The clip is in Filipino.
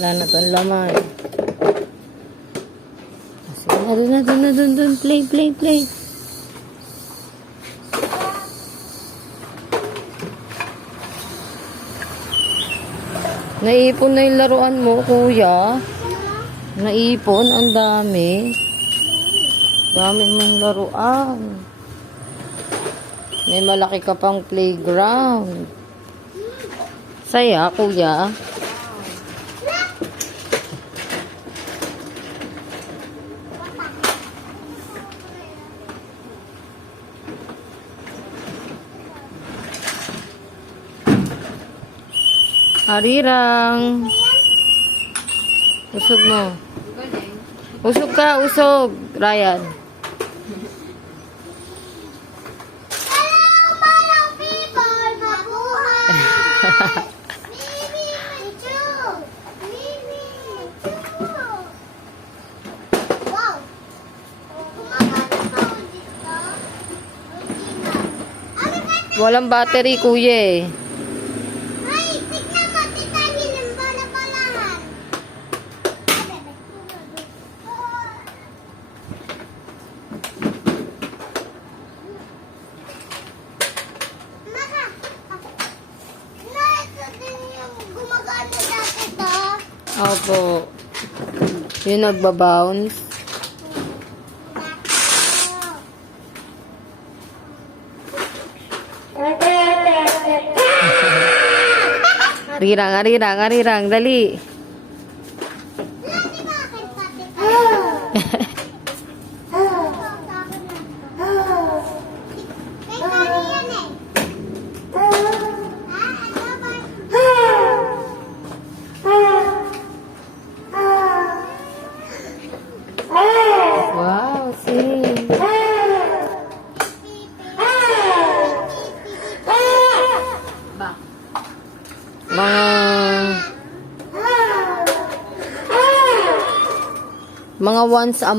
Wala na itong laman. Sige na, dun. Play. Naipon na yung laruan mo, kuya. Naipon, ang dami. Dami mong laruan. May malaki ka pang playground. Saya, kuya. Arirang. Usog mo. Usog ka, usog. Ryan. Hello, mga people! Mabuhay! Wow! Gumagana pa ako dito. Walang battery, kuya eh. Ay, tignan mo, titahin ang bala-balahan. Maka, ito din yung gumagana dati to. Opo. Yung nagbabounce. Arirang, dali. Lagi bakit pati ka? Kay Kari yan eh. Ha? Ano ba? Wow, sing. Mga once a month.